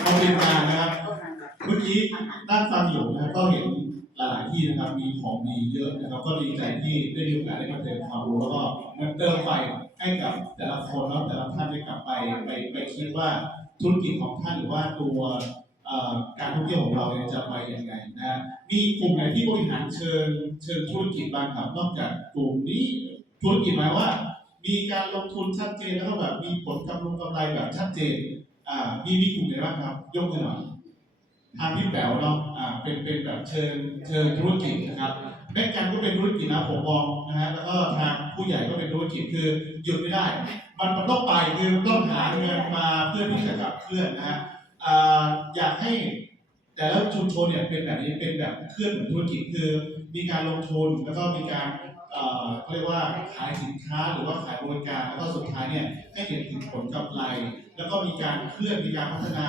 เขาเรียนมานะครับ เมื่อกี้นั่งฟังอยู่นะครับก็เห็นหลายๆที่นะครับ มีของดีเยอะนะครับ ก็ดีใจที่ได้มีโอกาสได้มาเติมความรู้แล้วก็มันเติมไฟให้กับแต่ละคนแล้วแต่ละท่านได้กลับไปไปไปคิดว่าธุรกิจของท่านหรือว่าตัวเอ่อการท่องเที่ยวของเราเนี่ยจะไปยังไงนะฮะมีกลุ่มไหนที่บริหารเชิงเชิงธุรกิจบ้างครับนอกจากกลุ่มนี้ธุรกิจหมายว่า มีการลงทุนชัดเจนแล้วก็แบบมีผลกำไรกำไรแบบชัดเจน อ่ามีมีกลุ่มไหนบ้างครับ ยกมือหน่อยทางพี่แป๋วเนาะอ่าเป็นเป็นแบบเชิญเชิญธุรกิจนะครับแม็กกันก็เป็นธุรกิจนะผมมองนะฮะแล้วก็ทางผู้ใหญ่ก็เป็นธุรกิจคือหยุดไม่ได้ มันมันต้องไปคือต้องหาเงินมาเพื่อที่จะขับเคลื่อนนะฮะอ่าอยากให้แต่ละชุมชนเนี่ยเป็นแบบนี้เป็นแบบเคลื่อนเหมือนธุรกิจคือมีการลงทุนแล้วก็มีการ เขาเรียกว่าขายสินค้าหรือว่าขายบริการแล้วก็สุดท้ายเนี่ยให้เห็นถึงผลกำไร แล้วก็มีการเคลื่อนมีการพัฒนา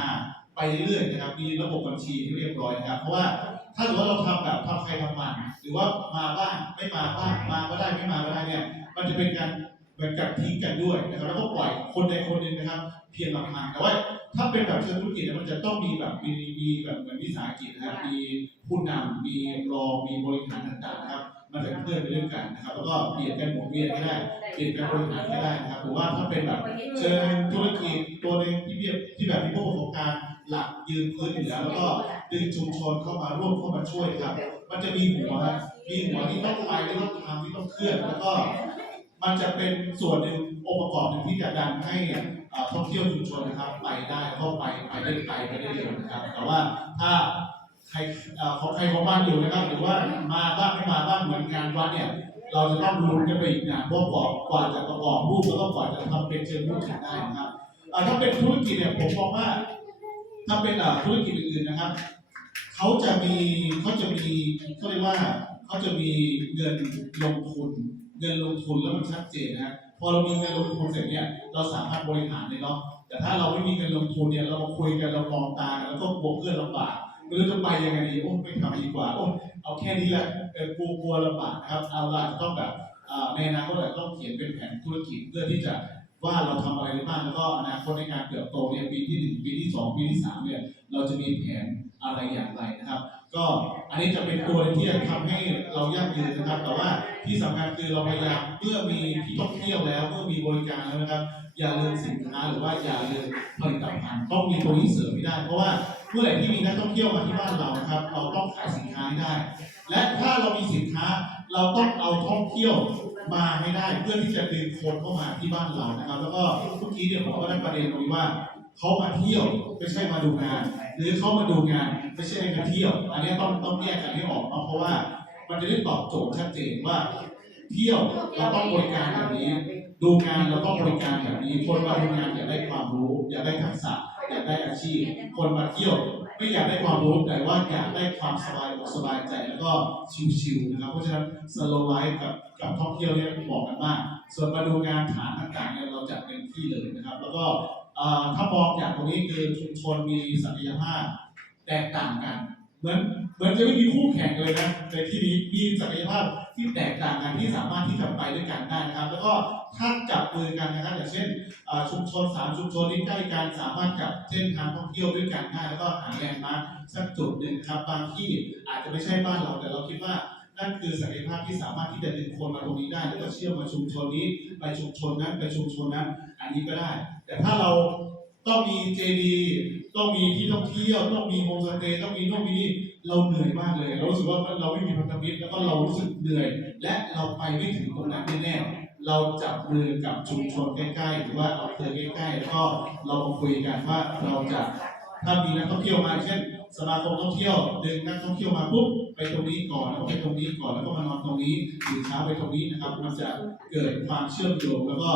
ไปเรื่อยๆนะครับมีระบบบัญชีที่เรียบร้อยนะครับเพราะว่าถ้าสมมติว่าเราทำแบบทำใครทำมันหรือว่ามาบ้างไม่มาบ้างมาก็ได้ไม่มาก็ได้เนี่ยมันจะเป็นการเหมือนกับทิ้งกันด้วยนะครับแล้วก็ปล่อยคนใดคนหนึ่งนะครับ เพียงลำพังแต่ว่าถ้าเป็นแบบเชิงธุรกิจเนี่ยมันจะต้องมีแบบมีมีแบบเหมือนวิสาหกิจนะครับมีผู้นำมีรองมีบริหารต่างๆนะครับ มันจะเคลื่อนไปเรื่อยกันนะครับแล้วก็เปลี่ยนกันหมุนเวียนก็ได้เปลี่ยนกันบริหารก็ได้นะครับหรือว่าถ้าเป็นแบบเชิญธุรกิจตัวหนึ่งที่เบียบที่แบบมีผู้ประกอบการหลักยืนพื้นอยู่แล้วแล้วก็ดึงชุมชนเข้ามาร่วมเข้ามาช่วยครับ มันจะมีหัวฮะมีหัวที่ต้องไปที่ต้องทำที่ต้องเคลื่อนแล้วก็มันจะเป็นส่วนหนึ่งองค์ประกอบหนึ่งที่จะดันให้เอ่อท่องเที่ยวชุมชนนะครับ ไปได้เข้าไปไปได้ไกลไปได้เร็วนะครับ แต่ว่าถ้า ใครของใครของบ้านอยู่นะครับ หรือว่ามาบ้างไม่มาบ้างเหมือนงานวัดเนี่ย เราจะต้องลุ้นกันไปอีกนานเพราะกว่ากว่าจะประกอบรูปแล้วก็กว่าจะทำเป็นเชิงธุรกิจได้นะครับถ้าเป็นธุรกิจเนี่ยผมมองว่า ถ้าเป็นอ่าธุรกิจอื่นๆนะครับเขาจะมีเขาจะมีเขาเรียกว่าเขาจะมีเงินลงทุนเงินลงทุนแล้วมันชัดเจนนะพอเรามีเงินลงทุนเสร็จเนี่ยเราสามารถบริหารได้เนาะแต่ถ้าเราไม่มีเงินลงทุนเนี่ยเรามาคุยกันเรามองตากันแล้วก็บวกเพื่อนลำบาก ไม่รู้จะไปยังไงดีโอ้ไม่ทำดีกว่าโอ้เอาแค่นี้แหละกลัวกลัวลำบากนะครับ เอาละต้องแบบในอนาคตเราต้องเขียนเป็นแผนธุรกิจเพื่อที่จะว่าเราทำอะไรได้บ้างแล้วก็อนาคตในการเติบโตเนี่ยปีที่หนึ่งปีที่สองปีที่สามเนี่ยเราจะมีแผนอะไรอย่างไรนะครับ ก็อันนี้จะเป็นตัวที่จะทำให้เรายั่งยืนนะครับ แต่ว่าที่สำคัญคือเราพยายามเมื่อมีที่ท่องเที่ยวแล้วเมื่อมีบริการแล้วนะครับ อย่าลืมสินค้าหรือว่าอย่าลืมผลิตภัณฑ์ต้องมีตัวนี้เสริมไม่ได้ เพราะว่าเมื่อไหร่ที่มีนักท่องเที่ยวมาที่บ้านเรานะครับ เราต้องขายสินค้าให้ได้ และถ้าเรามีสินค้าเราต้องเอาท่องเที่ยวมาให้ได้เพื่อที่จะดึงคนเข้ามาที่บ้านเรานะครับ แล้วก็เมื่อกี้เนี่ยผมก็ได้ประเด็นตรงนี้ว่า เขามาเที่ยวไม่ใช่มาดูงาน หรือเขามาดูงานไม่ใช่มาเที่ยว อันนี้ต้องต้องแยกกันให้ออกเนาะเพราะว่ามันจะได้ตอบโจทย์ชัดเจนว่า เที่ยวเราต้องบริการแบบนี้ ดูงานเราต้องบริการแบบนี้ คนมาดูงานอยากได้ความรู้ อยากได้ทักษะอยากได้อาชีพ คนมาเที่ยวไม่อยากได้ความรู้แต่ว่าอยากได้ความสบายอกสบายใจแล้วก็ชิลๆนะครับ เพราะฉะนั้นสโลไลฟ์กับกับท่องเที่ยวเนี่ยบอกกันมาก ส่วนมาดูงานฐานต่างๆเนี่ยเราจัดเต็มที่เลยนะครับ แล้วก็ ถ้ามองจากตรงนี้คือชุมชนมีศักยภาพแตกต่างกัน เหมือนเหมือนจะไม่มีคู่แข่งเลยนะในที่นี้มีศักยภาพที่แตกต่างกันที่สามารถที่จะไปด้วยกันได้นะครับ แล้วก็ถ้าจับมือกันนะครับอย่างเช่นชุมชนสามชุมชนที่ใกล้กันสามารถจับเส้นทางท่องเที่ยวด้วยกันได้แล้วก็หาแลนด์มาร์คสักจุดหนึ่งครับบางที่อาจจะไม่ใช่บ้านเราแต่เราคิดว่า นั่นคือศักยภาพที่สามารถที่จะดึงคนมาตรงนี้ได้ แล้วก็เชื่อมมาชุมชนนี้ ไปชุมชนนั้นไปชุมชนนั้น อันนี้ก็ได้ แต่ถ้าเราต้องมีเจดีต้องมีที่ท่องเที่ยวต้องมีโฮมสเตย์ต้องมีโน่นมีนี่เราเหนื่อยมากเลย เรารู้สึกว่าเราไม่มีพันธมิตรแล้วก็เรารู้สึกเหนื่อย และเราไปไม่ถึงตรงนั้นแน่ๆเราจับมือกับชุมชนใกล้ๆ หรือว่าอำเภอใกล้ๆแล้วก็เรามาคุยกันว่าเราจะถ้ามีนักท่องเที่ยวมาเช่นสมาคมท่องเที่ยวดึงนักท่องเที่ยวมาปุ๊บ ไปตรงนี้ก่อนแล้วก็ไปตรงนี้ก่อนแล้วก็มานอนตรงนี้ตื่นเช้าไปตรงนี้นะครับ มันจะเกิดความเชื่อมโยงแล้วก็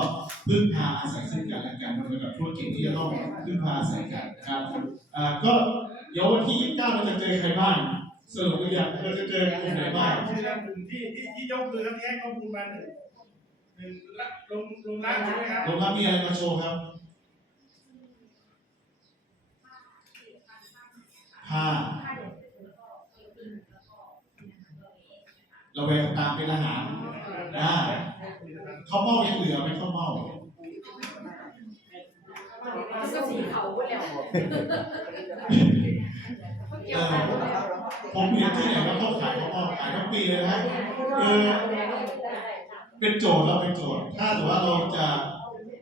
พึ่งพาอาศัยซึ่งกันและกันมันเป็นแบบธุรกิจที่จะต้องพึ่งพาอาศัยกันนะครับอ่าก็เดี๋ยววันที่ 29 เราจะเจอใครบ้างสรุปหรือยังเราจะเจอกลุ่มไหนบ้างที่ละกลุ่มที่ที่ที่ยกมือแล้วที่ให้ข้อมูลมาหนึ่งหนึ่งละลงลงล่างใช่ไหมครับลงรับมีอะไรมาโชว์ครับผ้า เราไปตามเป็นอาหารนะข้าวเม่ายังเหลือไหมข้าวเม่าก็สีเขาหมดแล้วเออผมเห็นที่ไหนก็ต้องขายข้าวเม่าขายทั้งปีเลยนะคือเป็นโจทย์เราเป็นโจทย์ ถ้าถือว่าเราจะ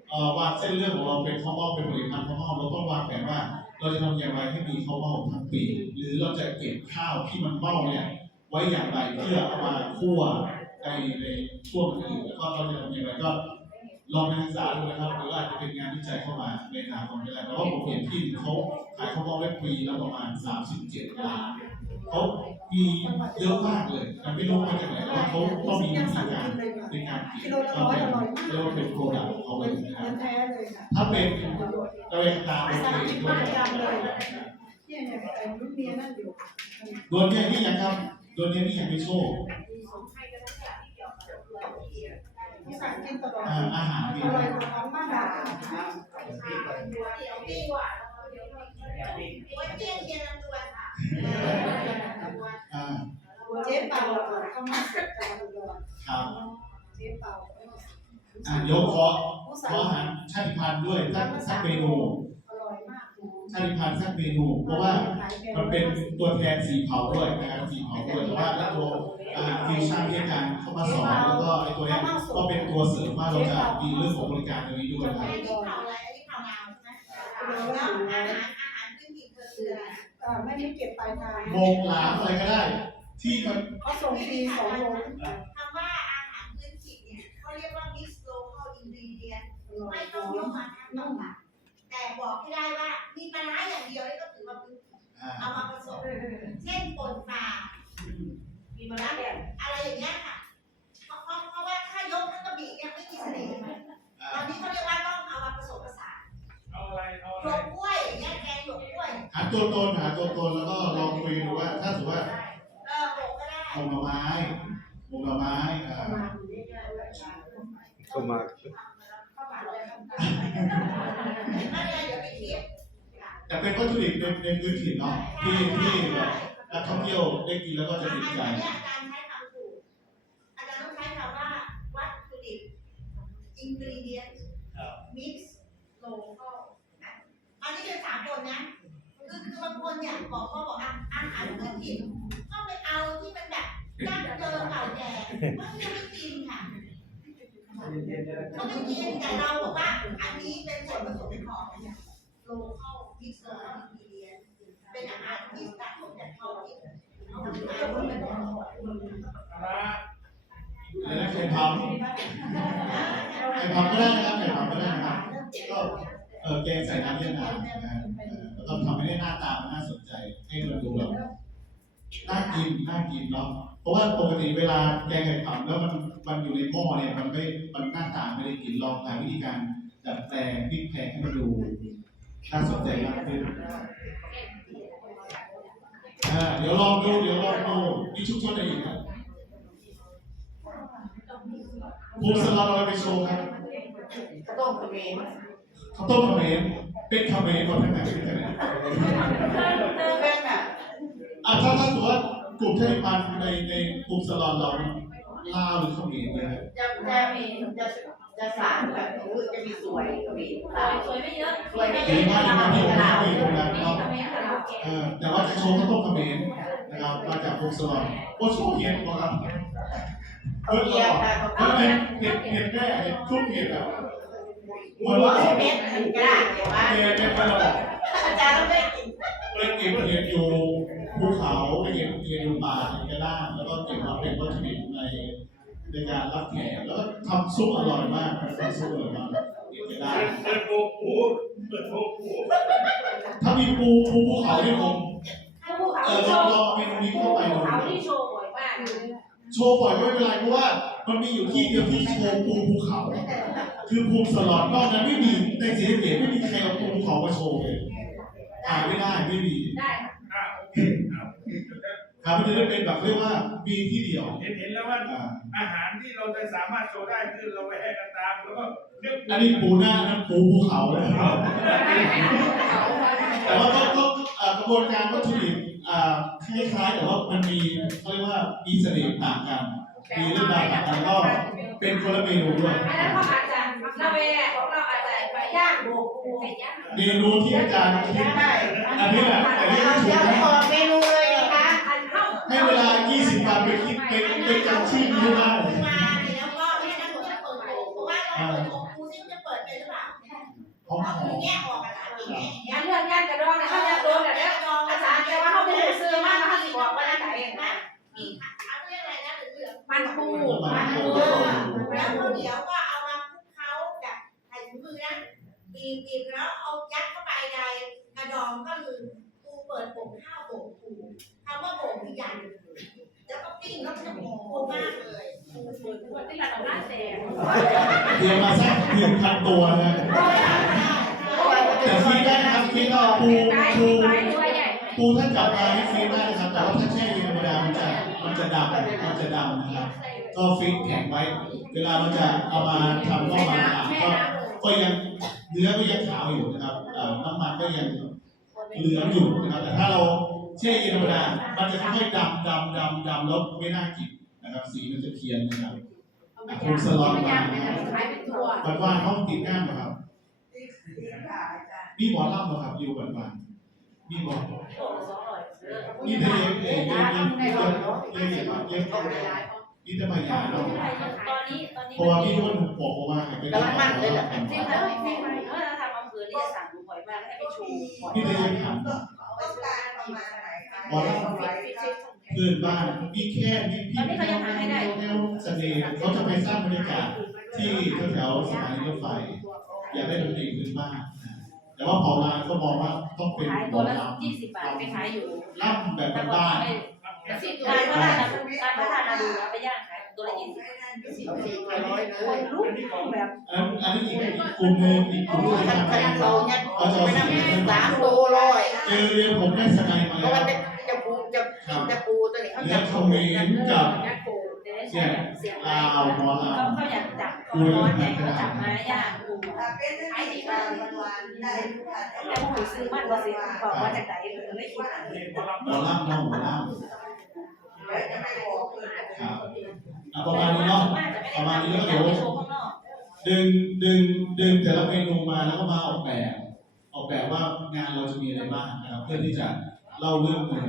เอ่อวางเส้นเรื่องของเราเป็นข้าวเม่าเป็นผลิตภัณฑ์ข้าวเม่าเราต้องวางแผนว่า เราจะทำอย่างไรให้มีข้าวเม่าทั้งปี หรือเราจะเก็บข้าวที่มันเม่าเนี่ย ไว้อย่างไรเพื่อเอามาคั่วในในช่วงอื่นแล้วก็เราจะทำอย่างไรก็ลองไปศึกษาดูนะครับหรือว่าอาจจะเป็นงานวิจัยเข้ามาในอนาคตก็ได้แต่ว่าผมเห็นที่เขาขายข้าวเม่าได้ปีละประมาณ 37ล้านเขามีเยอะมากเลยแต่ไม่รู้มาจากไหนแต่ว่าเขาต้องมีวิธีการในการเก็บก็เป็นเรียกว่าเป็นโปรดักต์ของเขาเลยนะครับแท้เลยค่ะถ้าเป็นเราเองตามโอเคด้วยเนี่ยเนี่ยแต่รุ่นเมียนั่นอยู่โดนแค่นี้นะครับ โดนแค่นี้ยังไม่โชว์ที่สั่งกินตลอดอ่าอาหารอดีร่อยกว่าของบ้านเราอ่าเจ๊เป่าเขามาจัดการตลอดครับเจ๊เป่าอ่าเดี๋ยวขอผู้ขสั่ออาหารชาติพันธุ์ด้วยสักสักเมนูอร่อยมาก ชาติพันธุ์สักเมนูเพราะว่ามันเป็นตัวแทนสีเผาด้วยนะครับสีเผาด้วยแต่ว่าแล้วตัวอาหารฟิวชั่นที่อาจารย์เข้ามาสอนแล้วก็ไอ้ตัวเนี้ยก็เป็นตัวเสริมว่าเราจะมีเรื่องของบริการตรงนี้ด้วยครับอ่าไม่ได้เก็บปลายทางโมงหลามอะไรก็ได้ ที่มันเขาส่งฟรีสองโลคำว่าอาหารพื้นถิ่นเนี่ยเขาเรียกว่า mix local ingredient อร่อยไม่ต้องยกมาทั้งตำรับ แต่บอกให้ได้ว่ามีปลาร้าอย่างเดียวนี่ก็ถือว่าพื้นถิ่นอ่าเอามาผสมเช่นป่นปลามีมะระแบบอะไรอย่างเงี้ยค่ะเพราะเพราะเพราะว่าถ้ายกทั้งกระบี่เนี่ยไม่มีเสน่ห์ตอ่าอนนี้เขาเรียกว่าต้องเอามาผสมผสานเอาอะไรเอาหอะยไรกกล้วยอย่างเงี้ยแกงหยวกกล้วยหาตัวตนหาตัวตนแล้วก็ลองคุยดูว่า ถ้าถือว่าเออหมกก็ได้ ผลไม้ผลไม้อ่า เข้ามา เข้ามาเลยไม่เป็นไรเดี๋ยวไปคิด แต่เป็นวัตถุดิบในในพื้นถิ่นเนาะที่ที่แบบนักท่องเที่ยวได้กินแล้วก็จะติดใจ อันนี้อาจารย์ใช้คำถูกอาจารย์ต้องใช้คำว่าวัตถุดิบ ingredient mix local นะอันนี้เป็นสากลนะ คือคือบางคนเนี่ยบอกเขาบอกอะอาหารพื้นถิ่นก็ไปเอาที่มันแบบดั้งเดิมเก่าแก่มันจะไม่กินค่ะ เขาไม่กินแต่เราบอกว่าอันนี้เป็นส่วนผสมของ local mix local ingredient เป็นอาหารที่สะสมจากท้องถิ่นเอามาขายไม่ต้อง ปลาร้า อะไรนะไข่พัมไข่พัมก็ได้นะครับไข่พัมก็ได้นะครับก็เออแกงใส่น้ำเวียดนนะแล้วก็ทำให้ได้หน้าตามันน่าสนใจ ให้มันดูแบบน่ากินน่ากินเนาะเพราะว่าปกติเวลาแกงไข่พัมแล้วมันมันอยู่ในหม้อเนี่ยมันไม่มันหน้าตาไม่ได้กินลองหาวิธีการดัดแปลงพลิกแพลงให้มันดูน่าสนใจมากขึ้นเดี๋ยวลองดูเดี๋ยวลองดูมีชุมชนไหนอีกครับ ภูมิสลาเราไปโชว์ครับข้าวต้มกระเบนข้าวต้มเขมรเป็นเขมรคนทั้งไหนเป็นเขมรเป็นอะอะถ้าถ้าถือว่ากลุ่มชาติพันธุ์ในในภูมิสลาเราลาวหรือเขมรเนี่ยฮะจะจะมีจะจะสารแบบรู้จะมีสวยก็มีลายสวยไม่เยอะสวยไม่เยดีอะมากดีมากที่ผมไม่อยู่ตรงนั้นไม่เนาะทำให้เราเก็บเออแต่ว่าจะโชว์ข้าวต้มเขมรนะครับมาจากภูมิสลาโอ้โชว์เพียนบ่ครับ เรียก็ค่ะเห็นเห็นเห็นแม่เห็นทุกเห็นอะหัวว่าเม็ดมันกระด้างแต่ว่าเห็นเป็นกระดาษอาจารย์ต้องได้กินไปเก็บเห็ดอยู่ภูเขาไปเก็บเห็ดอยู่ป่าในกระด้างแล้วก็เก็บมาเป็นวัตถุดิบในในการรับแขกแล้วก็ทำซุปอร่อยมากทำซุปอร่อยมากเก็บกระด้างเปิดโปูเปิดโปูถ้ามีปูปูภูเขาที่ผมเออลองลองเมนูนี้เข้าไปลองเขาที่โชว์บ่อยมาก โชว์บ่อยก็ไม่เป็นไรเพราะว่า มันมีอยู่ที่เดียวที่โชว์ปูภูเขา คือภูสลอดนอกนั้นไม่มีในสีสะเกตไม่มีใครเอาปูภูเขามาโชว์เลยหาไม่ได้ไม่มีได้ค่ะอะโอเคอะครับมันจะได้เป็นแบบเรียกว่ามีที่เดียวเห็นเห็นแล้วว่าอ่าอาหารที่เราจะสามารถโชว์ได้คือเราไปให้กันตามแล้วก็เลือกอันนี้ปูหน้านั้นปูภูเขาเลยครับแต่ว่าก็ก็เอ่อกระบวนการวัตถุดิบอ่า คล้ายๆแต่ว่ามันมีเขาเรียกว่ามีเสน่ห์ต่างกันมีเรื่องราวต่างกันก็เป็นคนละเมนูด้วยอันนั้นเขาอาจจะเขาเราเองของเราอาจจะไปย่างโบกปูไปย่างเมนูที่อาจารย์คิดได้อันนี้แหละแต่นี่ไม่ถูเดี๋กยวนะบอกเมนูเลยนะคะอันเข้าให้เวลา 20วันไปคิดเป็นเป็นจำชื่อนี้ให้ได้มาแล้วก็แม่นักเรียนเปิดโปงเพราะว่าเราเปิดโปงครูซิ่งจะเปิดเป็นหรือเปล่าหอมเอาหอคือมแย บีบบีบแล้วเอายัดเข้าไปในกระดองก็คือปูเปิดโป่งข้าวโป่งปูคำว่าโป่งคือใหญ่แล้วก็ปิ้งแล้วมันจะโป่งมากเลยที่เราหน้าแดงเตรียมมาสักหนึ่งพันตัวนะแต่ฟีได้นะครับฟีก็ปูปูปูถ้าจับมาที่ฟีดได้นะครับแต่ว่าถ้าแช่เย็นธรรมดามันจะมันจะดำมันจะดำนะครับก็ฟีดแข็งไว้ เวลาเราจะเอามาทำข้าวมันอะก็ก็ยัง เนื้อก็ยังขาวอยู่นะครับเอ่อน้ำมันก็ยังเหลืองอยู่นะครับ แต่ถ้าเราแช่เย็นธรรมดา มันจะค่อยๆดำดำดำดำแล้วไม่น่ากินนะครับ สีมันจะเพี้ยนนะครับผมสลอนมาขายเป็นตัววันวานห้องติดงานเหรอครับมีหมอลำเหรอครับอยู่วันวานมีหมอมีเพลงเองเองเองเองเองเองเอง มีแต่มายาเนาะตอนนี้ตอนนี้เพราะว่าพี่นุ่นบอกว่าให้ไปกำลังมันเลยแหละจริงแล้วไม่ไม่ไม่เออทำอำเภอที่จะสั่งหมูหอยมาให้ไปชูหอยพี่ได้ยังถามต้องการประมาณไหนคะหมอลำเพื่อนบ้านพี่แค่พี่พี่แนวเสน่ห์เขาจะไปสร้างบรรยากาศที่แถวๆสถานีรถไฟอยากได้ดนตรีพื้นบ้านนะแต่ว่าเผาลานก็มองว่าต้องเป็นขายหมตัวอละลำยี่สิบบาทไปขายอยู่ล่ำแบบบ้าน สิบตัวก็ได้นะตาระธาตุนาดูไปย่างขายตัวละยี่สิบเอาสี่ร้อยเลยลูกแบบอันอันนี้อีกกลุ่มหนึ่งอีกกลุ่มหนึ่งขันคันเราเนี่ยไม่ได้สามโลร้อยเจอเรียนผมได้สไนมาเพแล้ราะว่าจะจะปูจะจะปูตัวนี้เขาเรีจะยนคปูอมเมนต์กับนักโกเสียงลาวมอลเขาเขาอยากจับเขาร้อนเนี่ยเขาจับมาย่างปูเป็นขายดีมากวันๆได้ทุกอันแต่ผู้ซื้อมันว่าสิบอกว่าจากไหนมันไม่คิดเรียนหมอลำำหมอลำเน้องหมอลแล้วจะไม่บ เลยำครับอะประมาณนี้เนาะประมาณนี้แล้วเดี๋ยวโชว์ข้างดึงดึงดึงแต่ละเมนูมาแล้วก็มาออกแบบออกแบบว่างานเราจะมีอะไรบ้างนะครับเพื่อที่จะเล่าเรื่องเมือง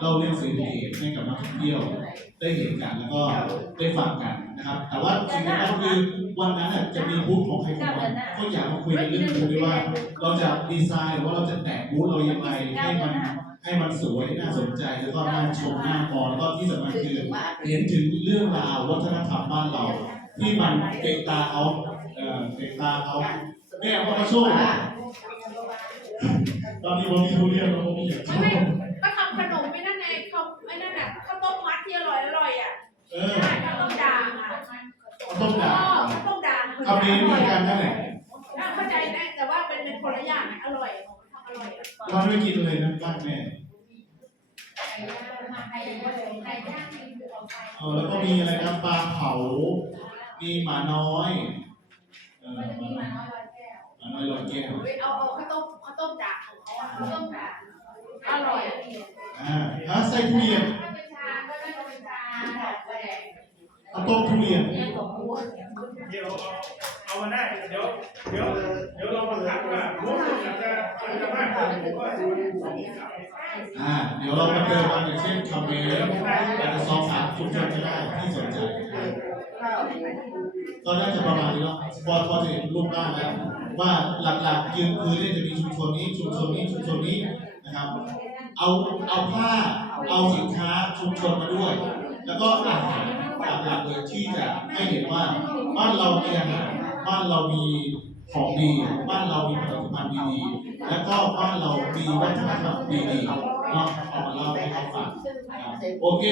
เล่าเรื่องเศรษฐกิจให้กับนักท่องเที่ยวได้เห็นกันแล้วก็ได้ฟังกันนะครับ แต่ว่าสิ่งที่สำคัญคือวันนั้นจะมีบูธของใครของมันก็อยากมาคุยกันเรื่องบูธด้วยว่า เราจะดีไซน์หรือว่าเราจะแต่งบูธเรายังไงให้มัน ให้มันสวยน่าสนใจแล้วก็น่าชมน่ามองแล้วก็ที่สำคัญคือเห็นถึงเรื่องราววัฒนธรรมบ้านเรา ที่มันเตะตาเขาเอ่อเตะตาเขาแม่เขามาช่วยตอนนี้ผมมีทุเรียนแล้วผมมีอย่างช่วยก็ทำขนมไม่นั่นไงเขาไม่นั่นน่ะข้าวต้มมัดที่อร่อยอร่อยอะเออใช่ข้าวต้มด่างอะเขาต้องด่าข้าวต้มด่างทำเองเหมือนกันนั่นแหละเข้าใจนะแต่ว่าเป็นเป็นคนละอย่างอร่อยทำอร่อยตอนไม่กินเลยนะบ้านแม่ เออแล้วก็มีอะไรนะปลาเผา มีหมาน้อยเออหมาน้อยลอยแก้วเอาเอาข้าวต้มข้าวต้มด่างของเขาอะข้าวต้มด่างอร่อยอ่าฮะไส้ทุเรียนถ้าเป็นชาก็ได้เป็นชาแบบแดงข้าวต้มทุเรียน เนี่ยของกู เดี๋ยวเอาเอามาได้ เดี๋ยว เดี๋ยว เดี๋ยวเรามาถามว่ารู้สึกอยากจะอยากจะมากกว่าผมว่า อ่าเดี๋ยวเรามาเติมกันอย่างเช่นคำเมนอาจจะสองสามชุมชนก็ได้ที่สนใจก็น่าจะประมาณนี้เนาะพอพอจะเห็นรูปร่างแล้วว่าหลักๆยืนพื้นเนี่ยจะมีชุมชนนี้ชุมชนนี้ชุมชนนี้นะครับ เอาเอาผ้าเอาสินค้าชุมชนมาด้วย แล้วก็อาหารหลักๆเลยที่จะให้เห็นว่าบ้านเรามีอาหารบ้านเรามีของดี บ้านเรามีผลิตภัณฑ์ดีๆ แล้วก็บ้านเรามีวัฒนธรรมดีๆ เนาะเอามาเล่าให้เขาฟังโอเค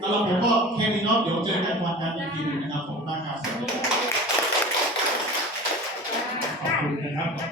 สำหรับผมก็แค่นี้เนาะเดี๋ยวเจอกันวันนั้นอีกทีนึงนะครับขอบคุณมากครับสวัสดีครับขอบคุณนะครับ